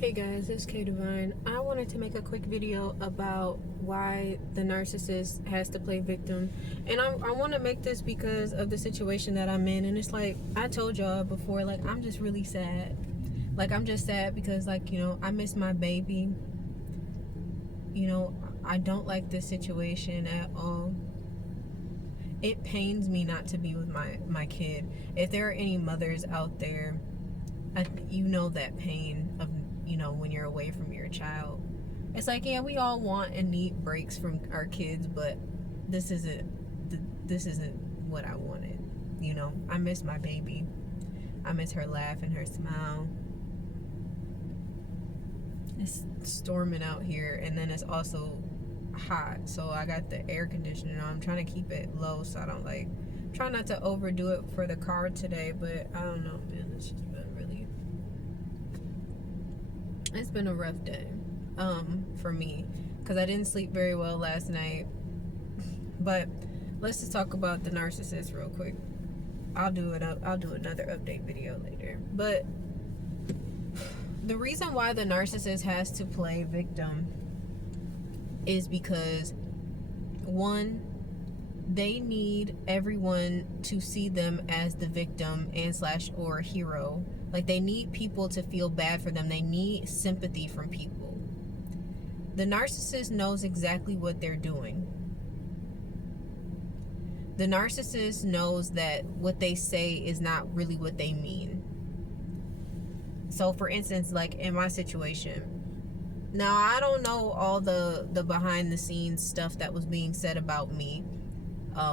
Hey guys, it's K Divine. I wanted to make a quick video about why the narcissist has to play victim. And I want to make this because of the situation that I'm in. And it's like, I told y'all before, like, I'm just really sad. Like, I'm just sad because, like, I miss my baby. I don't like this situation at all. It pains me not to be with my kid. If there are any mothers out there, you know that pain of when you're away from your child. It's like, yeah, we all want and need breaks from our kids, but this isn't what I wanted. I miss my baby. I miss her laugh and her smile. It's storming out here, and then it's also hot, so I got the air conditioner on. I'm trying to keep it low so I don't try not to overdo it for the car today, but I don't know, man. It's just it's been a rough day for me because I didn't sleep very well last night. But let's just talk about the narcissist real quick. I'll do another update video later. But the reason why the narcissist has to play victim is because, one, they need everyone to see them as the victim or hero. Like, they need people to feel bad for them. They need sympathy from people. The narcissist knows exactly what they're doing. The narcissist knows that what they say is not really what they mean. So, for instance, like in my situation, now I don't know all the behind the scenes stuff that was being said about me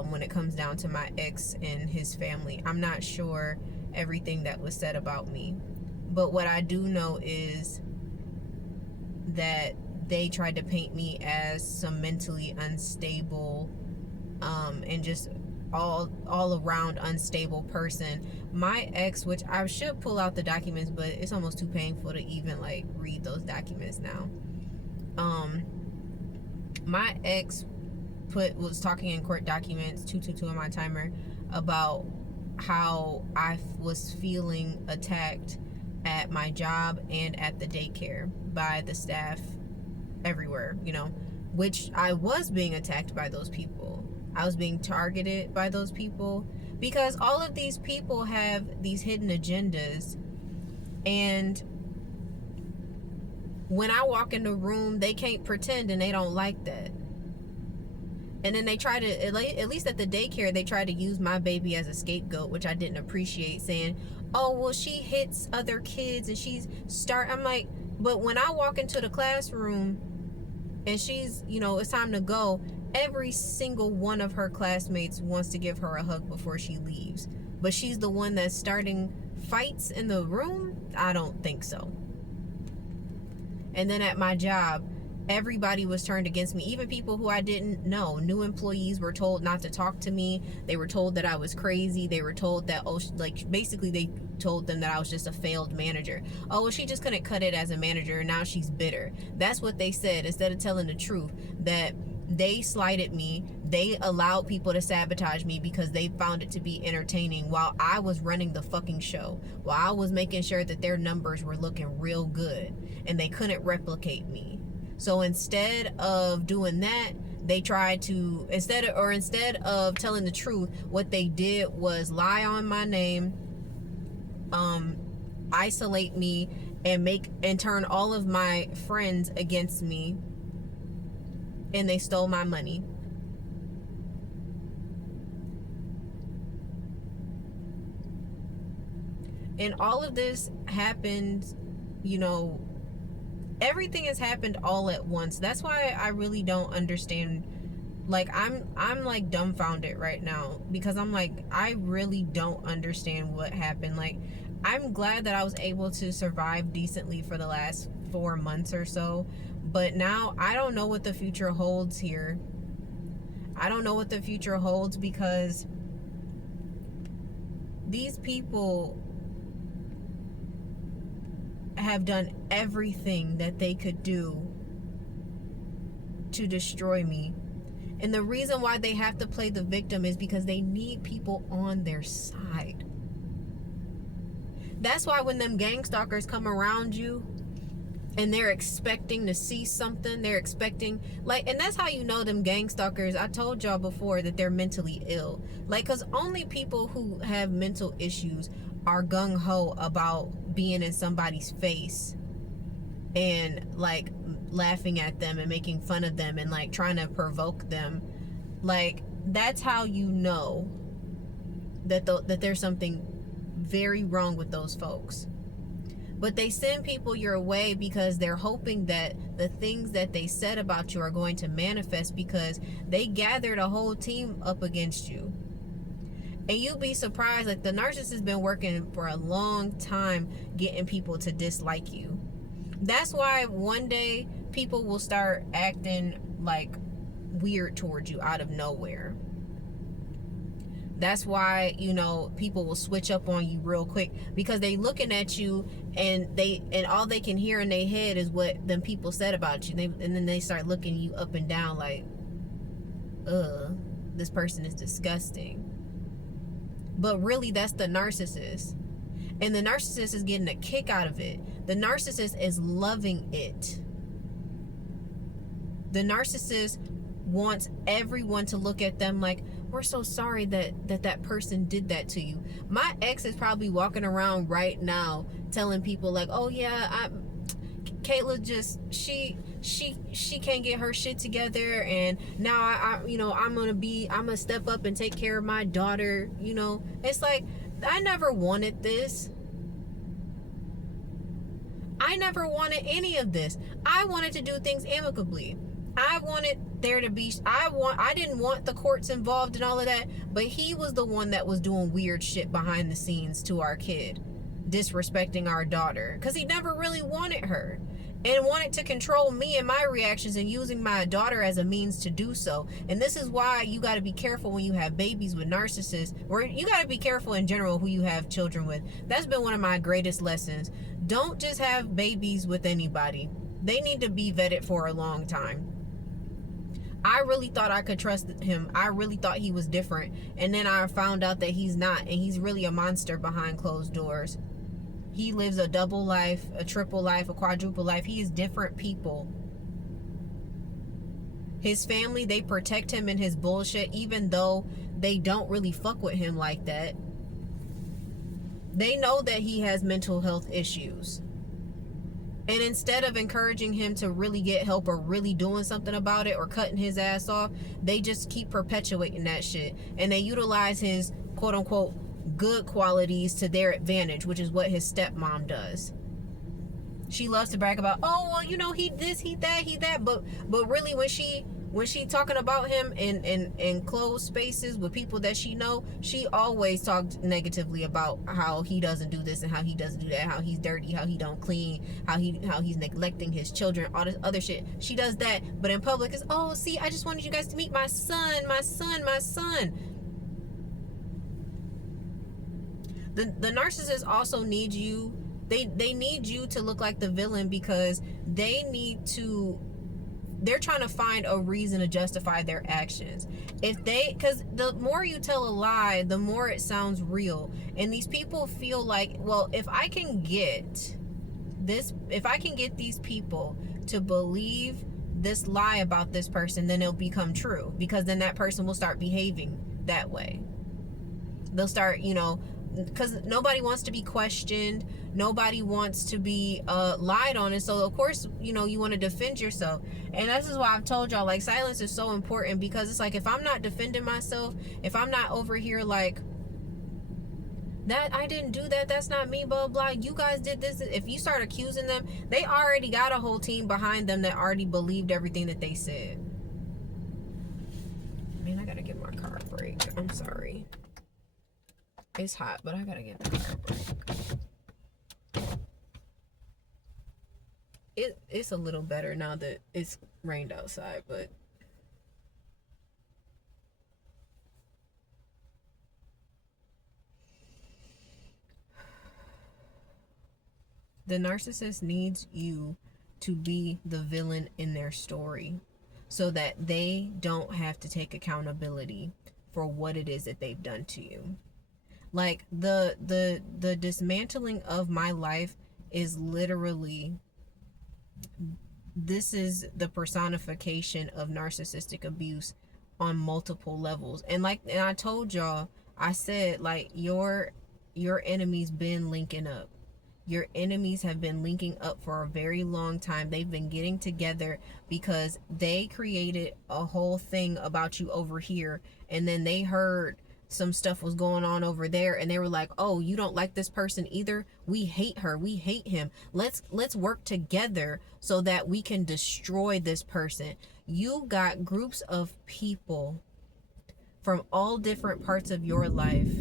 when it comes down to my ex and his family. I'm not sure everything that was said about me, but what I do know is that they tried to paint me as some mentally unstable and just all around unstable person. My ex, which I should pull out the documents, but it's almost too painful to even read those documents now. My ex was talking in court documents 222 on my timer about how I was feeling attacked at my job and at the daycare by the staff everywhere, which I was being attacked by those people. I was being targeted by those people because all of these people have these hidden agendas, and when I walk in the room, they can't pretend, and they don't like that. And then they try to, at least at the daycare, they try to use my baby as a scapegoat, which I didn't appreciate, saying, oh, well, she hits other kids and I'm like, but when I walk into the classroom and she's, it's time to go, every single one of her classmates wants to give her a hug before she leaves. But she's the one that's starting fights in the room? I don't think so. And then at my job, everybody was turned against me. Even people who I didn't know. New employees were told not to talk to me. They were told that I was crazy. They were told that, basically they told them that I was just a failed manager. Oh, well, she just couldn't cut it as a manager, and now she's bitter. That's what they said, instead of telling the truth, that they slighted me. They allowed people to sabotage me because they found it to be entertaining while I was running the fucking show, while I was making sure that their numbers were looking real good, and they couldn't replicate me. So instead of doing that, they tried to, instead of telling the truth, what they did was lie on my name, isolate me, and turn all of my friends against me, and they stole my money. And all of this happened, everything has happened all at once. That's why I really don't understand. I'm like dumbfounded right now because I'm like, I really don't understand what happened. I'm glad that I was able to survive decently for the last 4 months or so, but now I don't know what the future holds here. I don't know what the future holds because these people have done everything that they could do to destroy me. And the reason why they have to play the victim is because they need people on their side. That's why when them gang stalkers come around you, and they're expecting to see something. They're expecting, like, and that's how you know them gang stalkers. I told y'all before that they're mentally ill. Like, because only people who have mental issues are gung-ho about being in somebody's face and like laughing at them and making fun of them and like trying to provoke them. Like, that's how you know that that there's something very wrong with those folks. But they send people your way because they're hoping that the things that they said about you are going to manifest, because they gathered a whole team up against you. And you'd be surprised, like, the narcissist has been working for a long time getting people to dislike you. That's why one day people will start acting like weird towards you out of nowhere. That's why, you know, people will switch up on you real quick, because they looking at you and all they can hear in their head is what them people said about you. And then they start looking you up and down like, this person is disgusting. But really, that's the narcissist. And the narcissist is getting a kick out of it. The narcissist is loving it. The narcissist wants everyone to look at them like, we're so sorry that person did that to you. My ex is probably walking around right now telling people like, oh yeah, Kayla just, she can't get her shit together, and now I'm gonna step up and take care of my daughter. You know, it's like, I never wanted this. I never wanted any of this. I wanted to do things amicably. I wanted there to be, I didn't want the courts involved and all of that, but he was the one that was doing weird shit behind the scenes to our kid, disrespecting our daughter, because he never really wanted her and wanted to control me and my reactions, and using my daughter as a means to do so. And this is why you got to be careful when you have babies with narcissists, or you got to be careful in general who you have children with. That's been one of my greatest lessons. Don't just have babies with anybody. They need to be vetted for a long time. I really thought I could trust him. I really thought he was different. And then I found out that he's not. And he's really a monster behind closed doors. He lives a double life, a triple life, a quadruple life. He is different people. His family, they protect him in his bullshit, even though they don't really fuck with him like that. They know that he has mental health issues. And instead of encouraging him to really get help or really doing something about it or cutting his ass off, they just keep perpetuating that shit. And they utilize his quote unquote good qualities to their advantage, which is what his stepmom does. She loves to brag about, oh, well, you know, he this, he that. But really, when she talking about him in closed spaces with people that she know, she always talked negatively about how he doesn't do this and how he doesn't do that, how he's dirty, how he don't clean, how he's neglecting his children, all this other shit. She does that, but in public is, oh, see, I just wanted you guys to meet my son. The narcissist also needs you. They need you to look like the villain, because they're trying to find a reason to justify their actions. Because the more you tell a lie, the more it sounds real. And these people feel like, well, if I can get these people to believe this lie about this person, then it'll become true, because then that person will start behaving that way. They'll start, because nobody wants to be questioned, nobody wants to be lied on, and so of course you want to defend yourself. And this is why I've told y'all, like, silence is so important, because it's like, if I'm not defending myself, if I'm not over here like, that I didn't do that, that's not me, blah blah, you guys did this, if you start accusing them, they already got a whole team behind them that already believed everything that they said. Man, I gotta give my car a break. I'm sorry. It's hot, but I gotta get the car a break. It's a little better now that it's rained outside, but the narcissist needs you to be the villain in their story, so that they don't have to take accountability for what it is that they've done to you. Like, the dismantling of my life is literally this is the personification of narcissistic abuse on multiple levels. And I told y'all, I said, like, your enemies been linking up. Your enemies have been linking up for a very long time. They've been getting together because they created a whole thing about you over here, and then they heard some stuff was going on over there, and they were like, oh, you don't like this person either? We hate her, we hate him. Let's work together so that we can destroy this person. You got groups of people from all different parts of your life,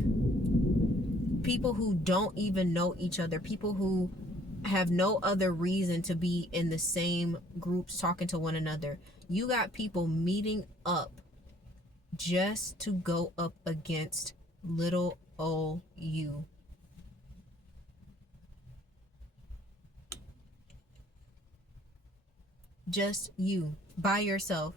people who don't even know each other, people who have no other reason to be in the same groups talking to one another. You got people meeting up just to go up against little old you. Just you, by yourself.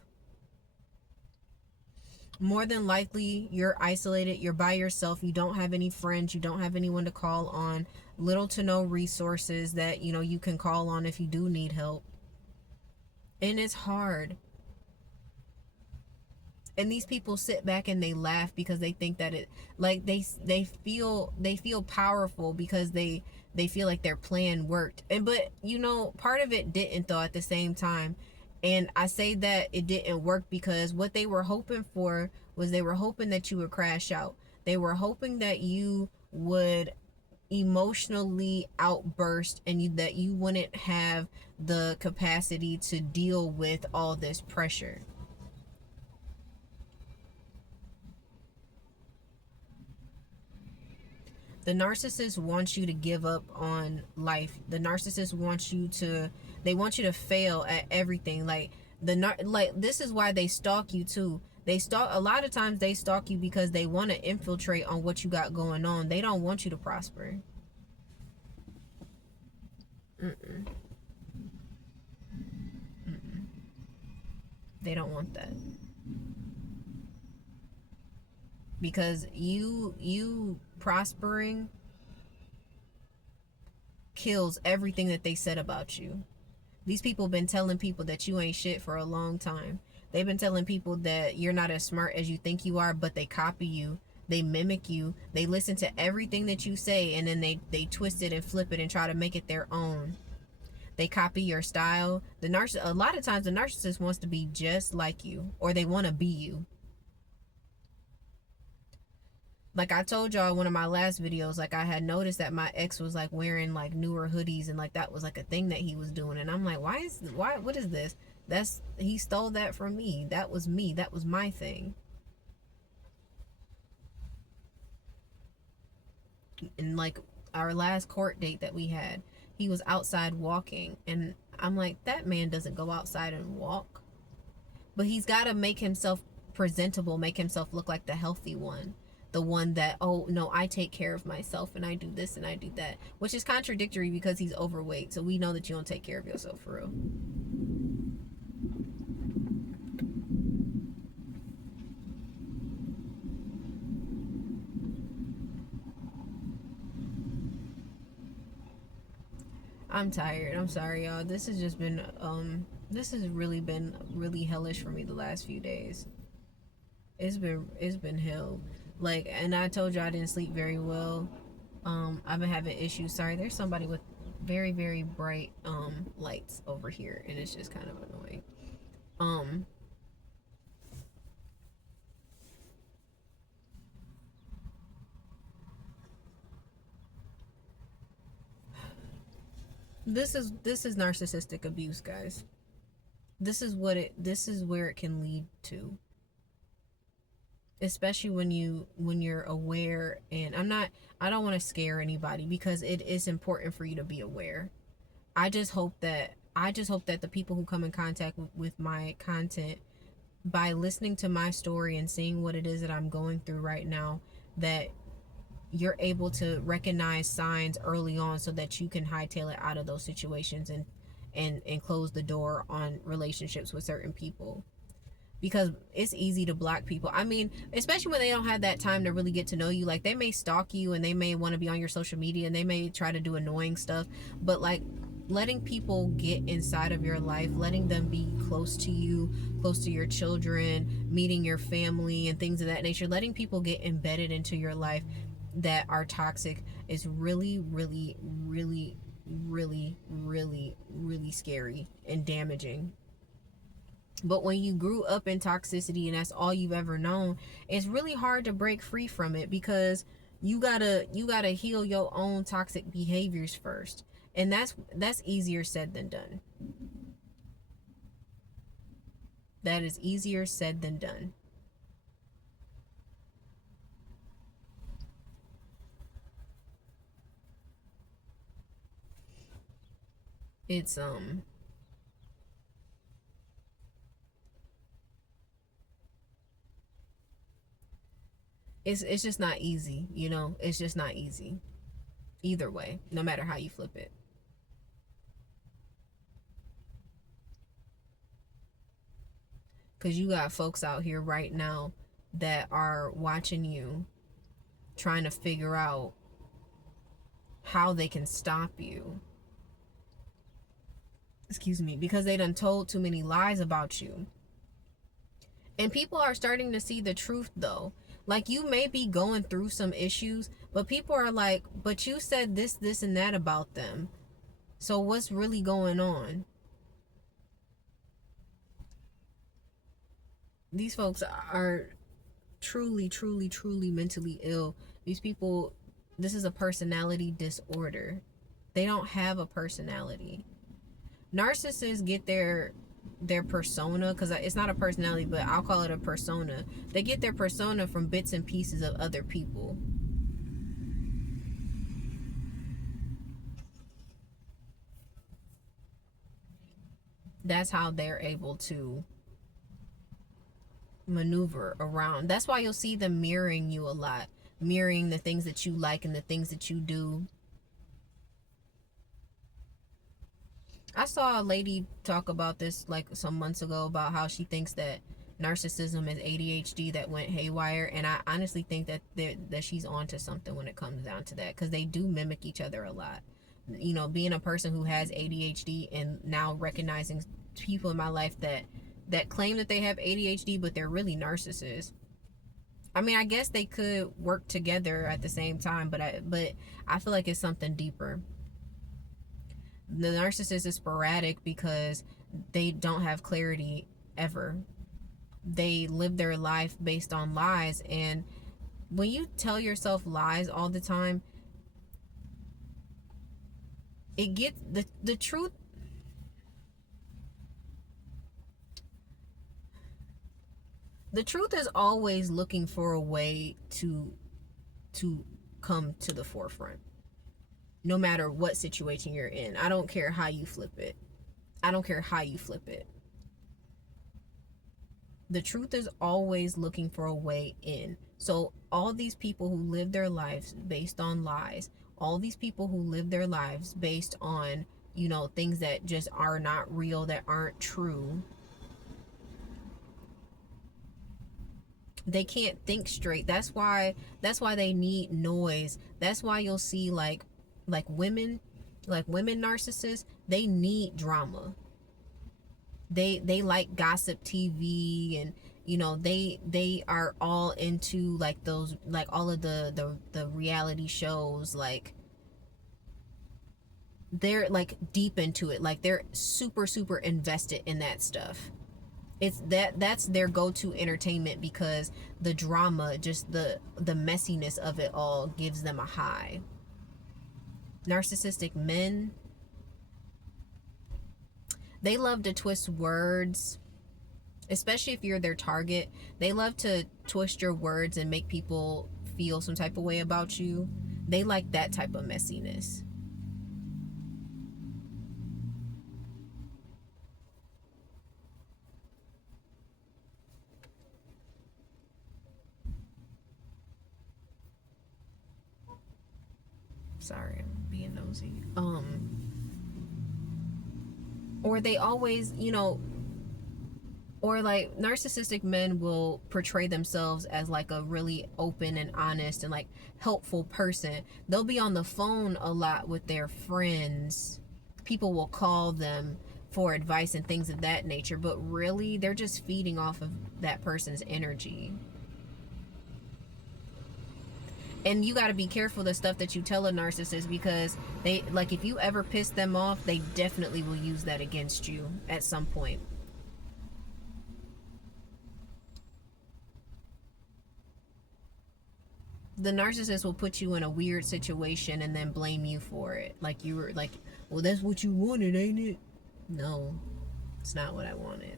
More than likely, you're isolated, you're by yourself, you don't have any friends, you don't have anyone to call on, little to no resources that, you know, you can call on if you do need help. And it's hard. And these people sit back and they laugh because they think that it, like, they feel powerful because they feel like their plan worked. And but you know, part of it didn't though at the same time. And I say that it didn't work because what they were hoping for was, they were hoping that you would crash out. They were hoping that you would emotionally outburst, and that you wouldn't have the capacity to deal with all this pressure. The narcissist wants you to give up on life. The narcissist wants you to, they want you to fail at everything. Like this is why they stalk you too. A lot of times they stalk you because they want to infiltrate on what you got going on. They don't want you to prosper. Mm-mm. Mm-mm. They don't want that. Because you prospering kills everything that they said about you. These people have been telling people that you ain't shit for a long time. They've been telling people that you're not as smart as you think you are, but they copy you, they mimic you, they listen to everything that you say, and then they twist it and flip it and try to make it their own. They copy your style. A lot of times the narcissist wants to be just like you, or they want to be you. Like I told y'all in one of my last videos, like I had noticed that my ex was like wearing like newer hoodies, and like that was like a thing that he was doing, and I'm like, what is this? He stole that from me. That was me. That was my thing. And like our last court date that we had, he was outside walking, and I'm like, that man doesn't go outside and walk. But he's got to make himself presentable, make himself look like the healthy one. The one that, oh no, I take care of myself and I do this and I do that, which is contradictory because he's overweight. So we know that you don't take care of yourself for real. I'm tired. I'm sorry, y'all. This has just been this has really been really hellish for me the last few days. It's been hell. Like, and I told you I didn't sleep very well. I've been having issues. Sorry, there's somebody with very, very bright lights over here, and it's just kind of annoying. This is narcissistic abuse, guys. This is where it can lead to. Especially when you're aware. And I don't want to scare anybody, because it is important for you to be aware. I just hope that the people who come in contact with my content, by listening to my story and seeing what it is that I'm going through right now, that you're able to recognize signs early on so that you can hightail it out of those situations and close the door on relationships with certain people. Because it's easy to block people. I mean, especially when they don't have that time to really get to know you. Like, they may stalk you and they may want to be on your social media and they may try to do annoying stuff. But like, letting people get inside of your life, letting them be close to you, close to your children, meeting your family and things of that nature, letting people get embedded into your life that are toxic is really, really, really, really, really, really scary and damaging. But when you grew up in toxicity and that's all you've ever known, it's really hard to break free from it, because you gotta heal your own toxic behaviors first. And that's easier said than done. That is easier said than done. It's it's just not easy, you know? It's just not easy. Either way, no matter how you flip it. Cuz you got folks out here right now that are watching you, trying to figure out how they can stop you. Excuse me, because they done told too many lies about you. And people are starting to see the truth though. Like, you may be going through some issues, but people are like, but you said this, this, and that about them. So what's really going on? These folks are truly, truly, truly mentally ill. These people, this is a personality disorder. They don't have a personality. Narcissists get their persona, because it's not a personality, but I'll call it a persona. They get their persona from bits and pieces of other people. That's how they're able to maneuver around. That's why you'll see them mirroring you a lot, mirroring the things that you like and the things that you do. I saw a lady talk about this like some months ago, about how she thinks that narcissism is ADHD that went haywire, and I honestly think that she's onto something when it comes down to that, because they do mimic each other a lot. You know, being a person who has ADHD and now recognizing people in my life that claim that they have ADHD, but they're really narcissists. I mean, I guess they could work together at the same time, but I feel like it's something deeper. The narcissist is sporadic because they don't have clarity ever. They live their life based on lies, and when you tell yourself lies all the time, it gets the truth. The truth is always looking for a way to come to the forefront, no matter what situation you're in. I don't care how you flip it. I don't care how you flip it. The truth is always looking for a way in. So all these people who live their lives based on lies, all these people who live their lives based on, you know, things that just are not real, that aren't true, they can't think straight. That's why they need noise. That's why you'll see like women narcissists, they need drama. They like gossip TV, and you know, they are all into like those, like all of the reality shows. Like, they're like deep into it. Like, they're super super invested in that stuff. It's that's their go-to entertainment, because the drama, just the messiness of it all gives them a high. Narcissistic men, they love to twist words, especially if you're their target. They love to twist your words and make people feel some type of way about you. They like that type of messiness. Sorry, I'm being nosy. Or they always, you know, or like narcissistic men will portray themselves as like a really open and honest and like helpful person. They'll be on the phone a lot with their friends, people will call them for advice and things of that nature, but really they're just feeding off of that person's energy. And you got to be careful the stuff that you tell a narcissist, because they, like, if you ever piss them off, they definitely will use that against you at some point. The narcissist will put you in a weird situation and then blame you for it, like you were like, well, that's what you wanted, ain't it? No, it's not what I wanted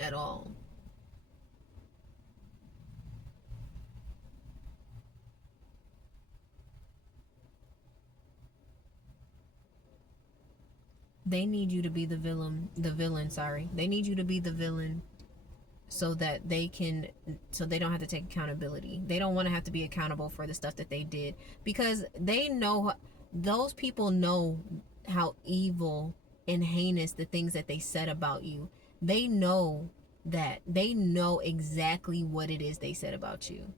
at all. They need you to be the villain, sorry. They need you to be the villain so that so they don't have to take accountability. They don't want to have to be accountable for the stuff that they did, because they know, those people know how evil and heinous the things that they said about you. They know that. They know exactly what it is they said about you.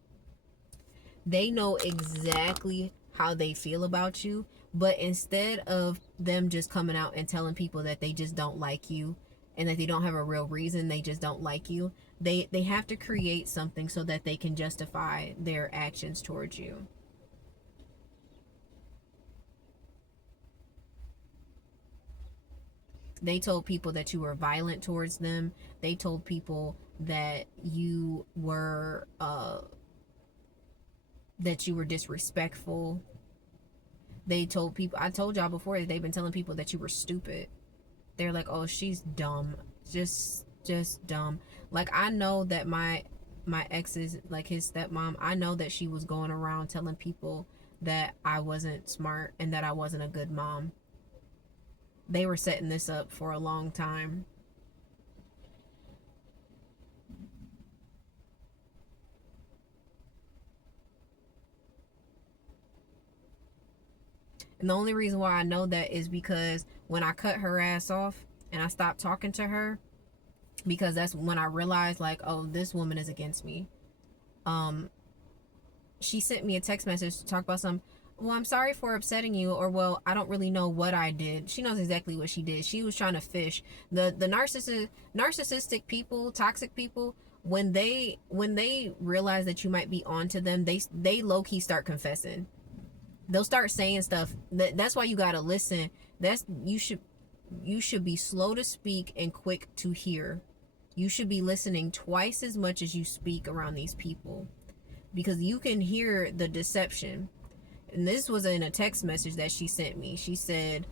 They know exactly how they feel about you, but instead of them just coming out and telling people that they just don't like you and that they don't have a real reason, they just don't like you, they have to create something so that they can justify their actions towards you. They told people that you were violent towards them. They told people that you were disrespectful. They told people, I told y'all before, that they've been telling people that you were stupid. They're like, oh, she's dumb, just dumb. Like, I know that my ex's, like his stepmom, I know that she was going around telling people that I wasn't smart and that I wasn't a good mom. They were setting this up for a long time. And the only reason why I know that is because when I cut her ass off and I stopped talking to her, because that's when I realized, like, oh, this woman is against me. She sent me a text message to talk about some, well, I'm sorry for upsetting you, or, well, I don't really know what I did. She knows exactly what she did. She was trying to fish. The narcissistic people, toxic people, when they realize that you might be onto them, they low-key start confessing. They'll start saying stuff. That's why you gotta listen. You should be slow to speak and quick to hear. You should be listening twice as much as you speak around these people, because you can hear the deception. And this was in a text message that she sent me. She said,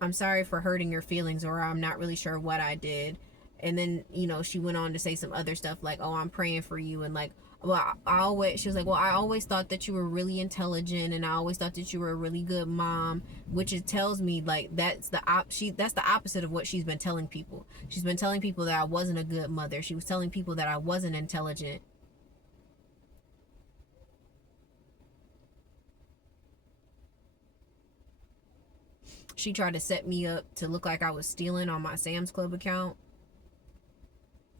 I'm sorry for hurting your feelings, or I'm not really sure what I did. And then, she went on to say some other stuff like, oh, I'm praying for you, and like, well, she was like, well, I always thought that you were really intelligent, and I always thought that you were a really good mom, which it tells me, like, that's the opposite of what she's been telling people. She's been telling people that I wasn't a good mother. She was telling people that I wasn't intelligent. She tried to set me up to look like I was stealing on my Sam's Club account.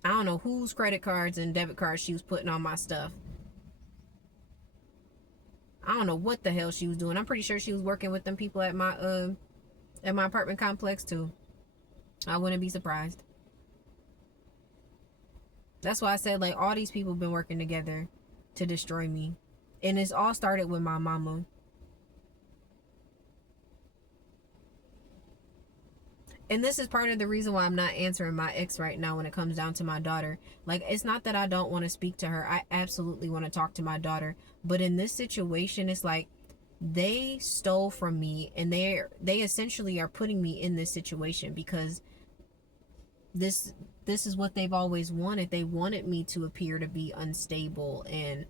I don't know whose credit cards and debit cards she was putting on my stuff. I don't know what the hell she was doing. I'm pretty sure she was working with them people at my apartment complex too. I wouldn't be surprised. That's why I said, like, all these people have been working together to destroy me. And it's all started with my mama. And this is part of the reason why I'm not answering my ex right now when it comes down to my daughter. Like, it's not that I don't want to speak to her. I absolutely want to talk to my daughter. But in this situation, it's like they stole from me, and they essentially are putting me in this situation because this is what they've always wanted. They wanted me to appear to be unstable and,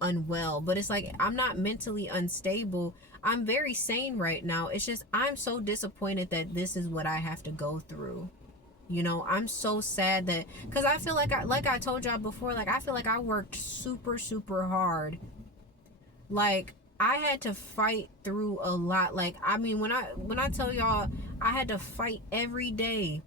unwell. But it's like, I'm not mentally unstable. I'm very sane right now. It's just I'm so disappointed that this is what I have to go through. I'm so sad that, because I feel like I told y'all before, like, I feel like I worked super, super hard. Like, I had to fight through a lot. Like, I mean, when I tell y'all, I had to fight every day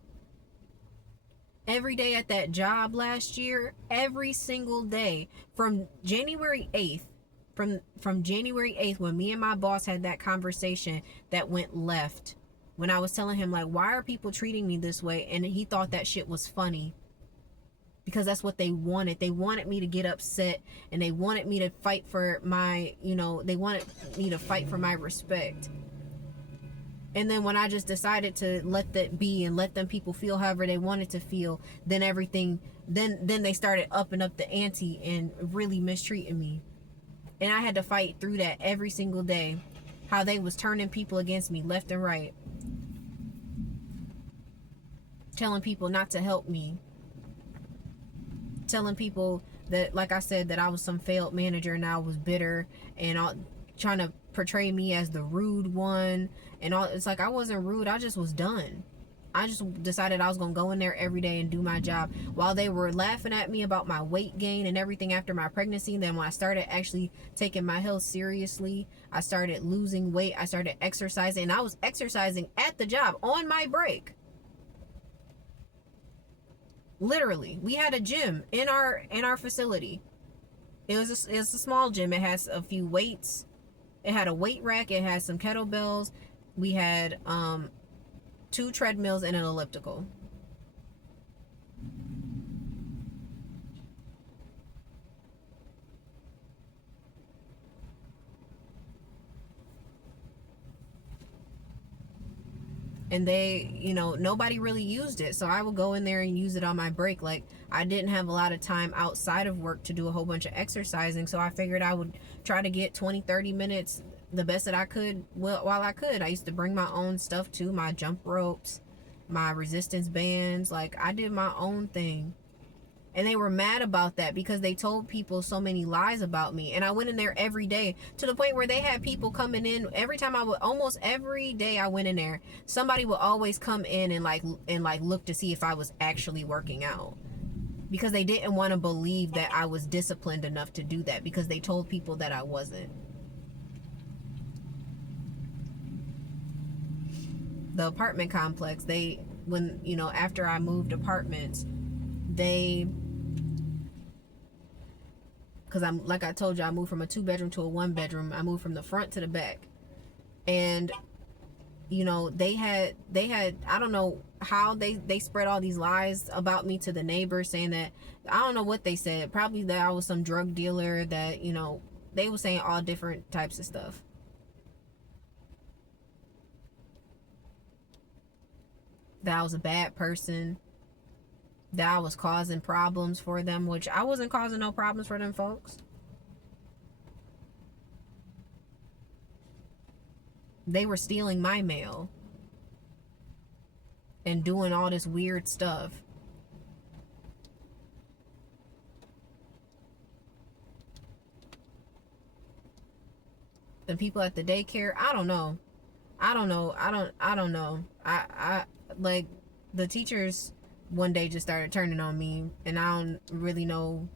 at that job last year, every single day from January 8th from January 8th, when me and my boss had that conversation that went left, when I was telling him, like, why are people treating me this way? And he thought that shit was funny, because that's what they wanted. They wanted me to get upset, and they wanted me to fight for my, they wanted me to fight for my respect. And then when I just decided to let that be and let them people feel however they wanted to feel, then then they started upping up the ante and really mistreating me. And I had to fight through that every single day. How they was turning people against me left and right. Telling people not to help me. Telling people that, like I said, that I was some failed manager and I was bitter, and trying to portray me as the rude one and all. It's like, I wasn't rude, I just was done. I just decided I was gonna go in there every day and do my job, while they were laughing at me about my weight gain and everything after my pregnancy. And then when I started actually taking my health seriously, I started losing weight, I started exercising, and I was exercising at the job on my break. Literally, we had a gym in our facility. It's a small gym. It has a few weights. It had a weight rack. It had some kettlebells. We had 2 treadmills and an elliptical. And they, nobody really used it, so I would go in there and use it on my break. Like, I didn't have a lot of time outside of work to do a whole bunch of exercising, so I figured I would try to get 20-30 minutes, the best that I could, while I could. I used to bring my own stuff too, my jump ropes, my resistance bands. Like, I did my own thing. And they were mad about that because they told people so many lies about me. And I went in there every day, to the point where they had people coming in every time. Almost every day I went in there, somebody would always come in and look to see if I was actually working out, because they didn't want to believe that I was disciplined enough to do that, because they told people that I wasn't. The apartment complex, after I moved apartments, because like I told you, I moved from a 2-bedroom to a 1-bedroom. I moved from the front to the back. And they had I don't know how they spread all these lies about me to the neighbors, saying that, I don't know what they said, probably that I was some drug dealer, that they were saying all different types of stuff, that I was a bad person, that I was causing problems for them, which I wasn't causing no problems for them folks. They were stealing my mail and doing all this weird stuff. The people at the daycare, I don't know. I don't know. I like, the teachers one day just started turning on me, and I don't really know.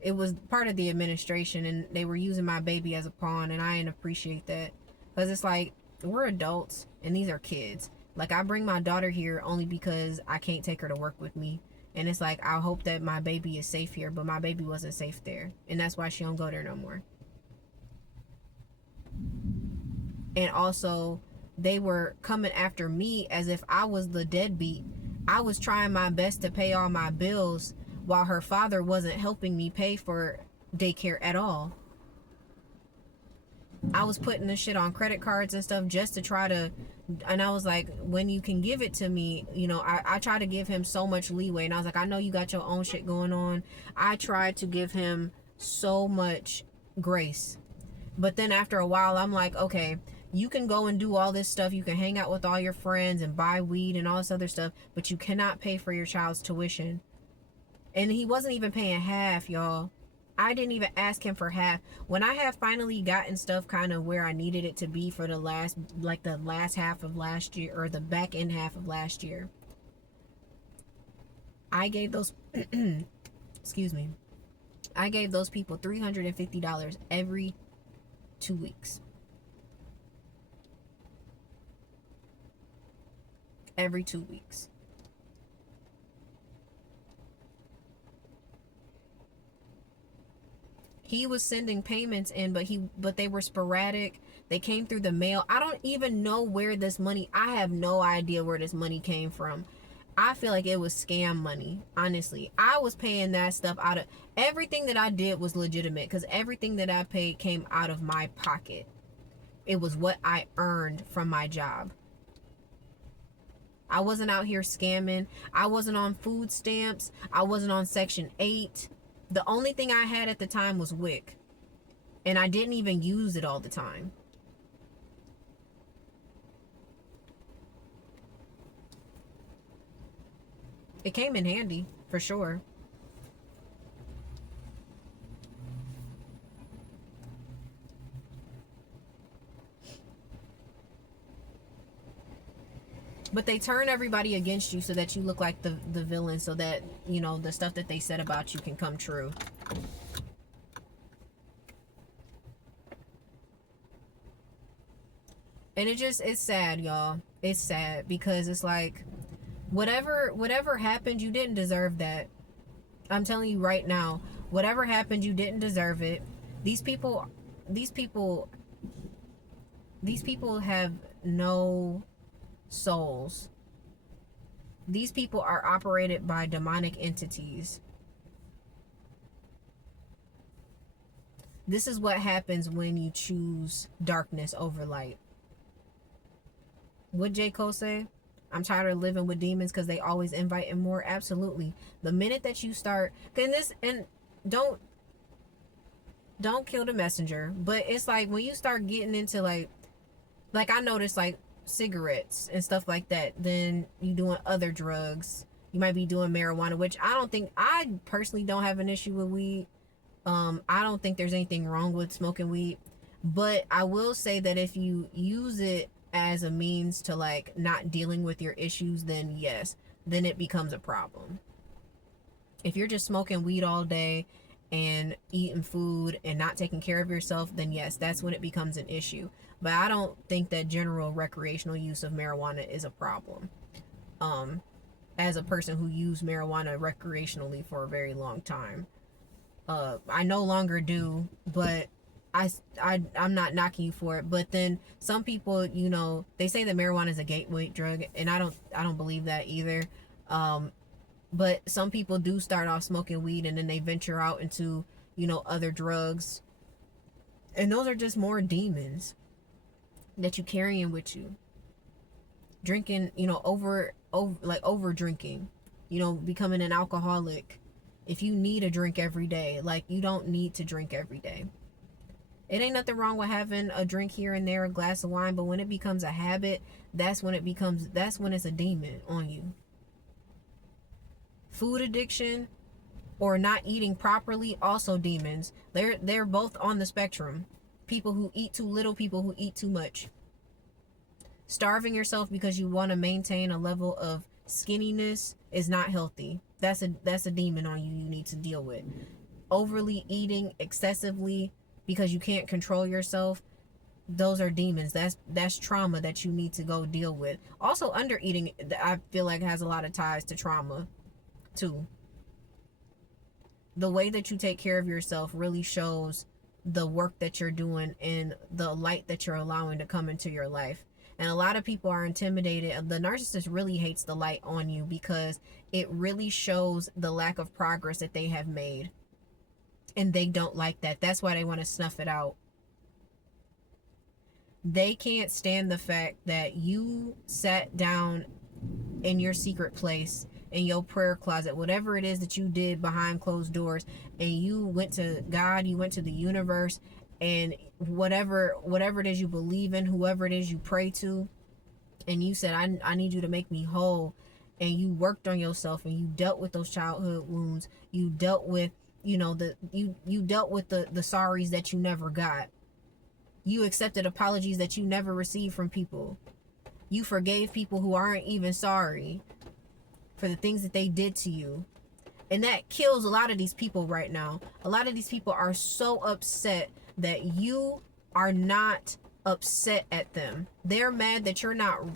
It was part of the administration, and they were using my baby as a pawn, and I didn't appreciate that, because it's like, we're adults and these are kids. Like, I bring my daughter here only because I can't take her to work with me, and it's like, I hope that my baby is safe here, but my baby wasn't safe there, and that's why she don't go there no more. And also, they were coming after me as if I was the deadbeat. I was trying my best to pay all my bills, while her father wasn't helping me pay for daycare at all. I was putting this shit on credit cards and stuff just to try to, and I was like, when you can give it to me, I try to give him so much leeway, and I was like, I know you got your own shit going on. I tried to give him so much grace. But then after a while, I'm like, okay, you can go and do all this stuff, you can hang out with all your friends and buy weed and all this other stuff, but you cannot pay for your child's tuition. And he wasn't even paying half, y'all. I didn't even ask him for half. When I have finally gotten stuff kind of where I needed it to be for the last half of last year, or the back end half of last year, I gave those excuse me, I gave those people $350 every 2 weeks. Every 2 weeks. He was sending payments in, but they were sporadic. They came through the mail. I don't even know where this money, I have no idea where this money came from. I feel like it was scam money, honestly. I was paying that stuff out of, everything that I did was legitimate, because everything that I paid came out of my pocket. It was what I earned from my job. I wasn't out here scamming. I wasn't on food stamps. I wasn't on Section 8. The only thing I had at the time was WIC. And I didn't even use it all the time. It came in handy, for sure. But they turn everybody against you so that you look like the villain, so that, you know, the stuff that they said about you can come true. And it's sad, y'all. It's sad, because it's like, whatever happened, you didn't deserve that. I'm telling you right now, whatever happened, you didn't deserve it. These people have no souls. These people are operated by demonic entities. This is what happens when you choose darkness over light. What J. Cole say? I'm tired of living with demons because they always inviting more. Absolutely. The minute that you start, and don't kill the messenger, but it's like when you start getting into like I noticed, like cigarettes and stuff like that, then you doing other drugs. You might be doing marijuana, which I personally don't have an issue with weed. I don't think there's anything wrong with smoking weed, but I will say that if you use it as a means to like not dealing with your issues, then yes, then it becomes a problem. If you're just smoking weed all day and eating food and not taking care of yourself, then yes, that's when it becomes an issue. But I don't think that general recreational use of marijuana is a problem. As a person who used marijuana recreationally for a very long time, I no longer do, but I'm not knocking you for it. But then some people, you know, they say that marijuana is a gateway drug, and I don't believe that either. But some people do start off smoking weed and then they venture out into, you know, other drugs, and those are just more demons that you carrying with you. Drinking, you know, over drinking, you know, becoming an alcoholic. If you need a drink every day, like, you don't need to drink every day. It ain't nothing wrong with having a drink here and there, a glass of wine, but when it becomes a habit, that's when it's a demon on you. Food addiction or not eating properly, also demons. They're both on the spectrum. People who eat too little, people who eat too much. Starving yourself because you want to maintain a level of skinniness is not healthy. That's a demon on you need to deal with. Overly eating excessively because you can't control yourself, those are demons. That's trauma that you need to go deal with. Also, under eating, I feel like, has a lot of ties to trauma too. The way that you take care of yourself really shows the work that you're doing and the light that you're allowing to come into your life. And a lot of people are intimidated. The narcissist really hates the light on you because it really shows the lack of progress that they have made. And they don't like that. That's why they want to snuff it out. They can't stand the fact that you sat down in your secret place, in your prayer closet, whatever it is that you did behind closed doors, and you went to God, you went to the universe, and whatever it is you believe in, whoever it is you pray to, and you said, I need you to make me whole. And you worked on yourself, and you dealt with those childhood wounds. You dealt with, you know, you dealt with the sorries that you never got. You accepted apologies that you never received from people. You forgave people who aren't even sorry for the things that they did to you. And that kills a lot of these people right now. A lot of these people are so upset that you are not upset at them. They're mad that you're not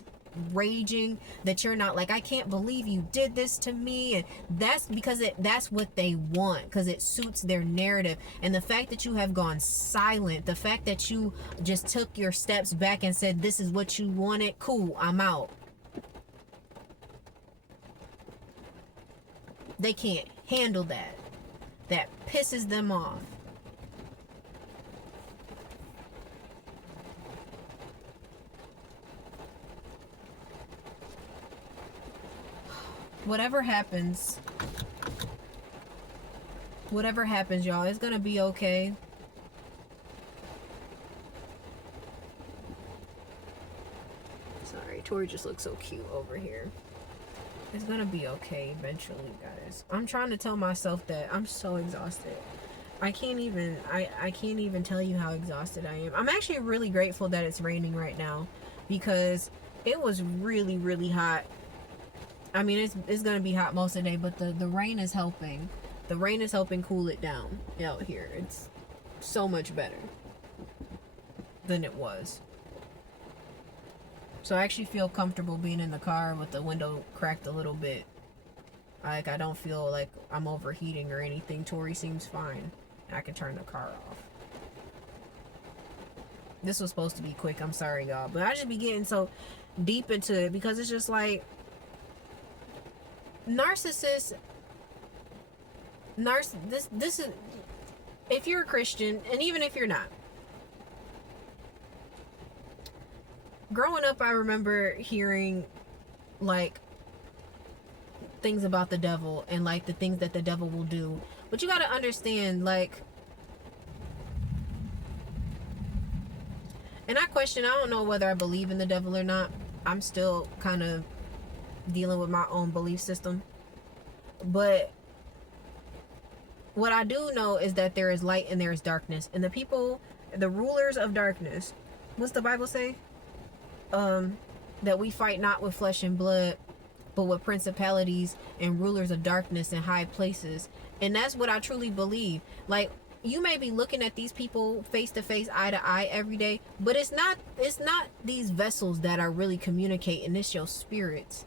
raging, that you're not like, I can't believe you did this to me. And that's because that's what they want, because it suits their narrative. And the fact that you have gone silent, the fact that you just took your steps back and said, this is what you wanted, cool, I'm out. They can't handle that. That pisses them off. Whatever happens, y'all, it's gonna be okay. Sorry, Tori just looks so cute over here. It's gonna be okay eventually, guys. I'm trying to tell myself that. I'm so exhausted. I can't even tell you how exhausted I am. I'm actually really grateful that it's raining right now, because it was really, really hot. I mean, it's gonna be hot most of the day, but the rain is helping. The rain is helping cool it down out here. It's so much better than it was. So I actually feel comfortable being in the car with the window cracked a little bit. Like, I don't feel like I'm overheating or anything. Tori seems fine. I can turn the car off. This was supposed to be quick. I'm sorry, y'all. But I just be getting so deep into it, because it's just like, narcissists, this is, if you're a Christian, and even if you're not, growing up, I remember hearing like things about the devil and like the things that the devil will do. But you got to understand, like, and I don't know whether I believe in the devil or not. I'm still kind of dealing with my own belief system. But what I do know is that there is light and there is darkness. And the people, the rulers of darkness, what's the Bible say? That we fight not with flesh and blood, but with principalities and rulers of darkness in high places. And that's what I truly believe. Like, you may be looking at these people face to face, eye to eye every day, but it's not these vessels that are really communicating. It's your spirits.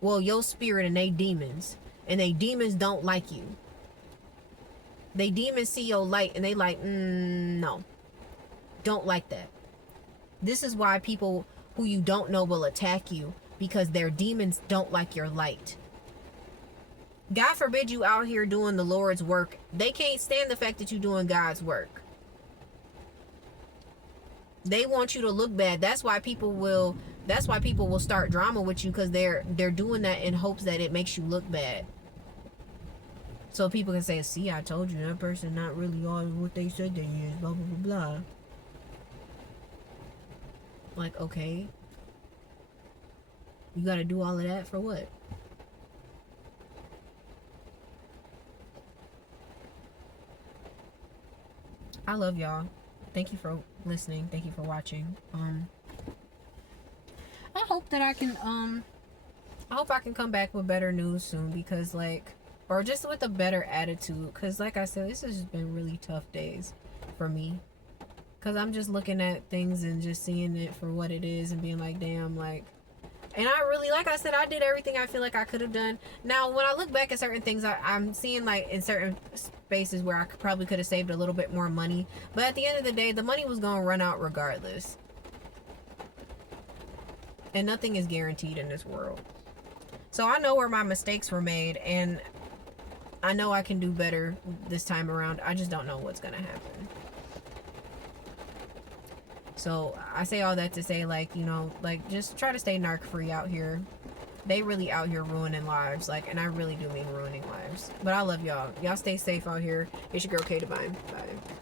Well, your spirit and they demons. And they demons don't like you. They demons see your light and they like, no. Don't like that. This is why people who you don't know will attack you, because their demons don't like your light. God forbid you out here doing the Lord's work. They can't stand the fact that you're doing God's work. They want you to look bad. That's why people will start drama with you, because they're doing that in hopes that it makes you look bad. So people can say, see, I told you, that person not really all what they said they is, blah, blah, blah, blah. Like, okay. You gotta do all of that for what? I love y'all. Thank you for listening. Thank you for watching. I hope that I can come back with better news soon, because like, or just with a better attitude, because like I said, this has just been really tough days for me, because I'm just looking at things and just seeing it for what it is and being like, damn, like, and I really, like I said, I did everything I feel like I could have done. Now when I look back at certain things, I'm seeing like in certain spaces where I probably could have saved a little bit more money, but at the end of the day, the money was going to run out regardless, and nothing is guaranteed in this world. So I know where my mistakes were made, and I know I can do better this time around. I just don't know what's gonna happen. So I say all that to say, like, you know, like, just try to stay narc free out here. They really out here ruining lives, like, and I really do mean ruining lives. But I love y'all. Y'all stay safe out here. It's your girl K Divine. Bye.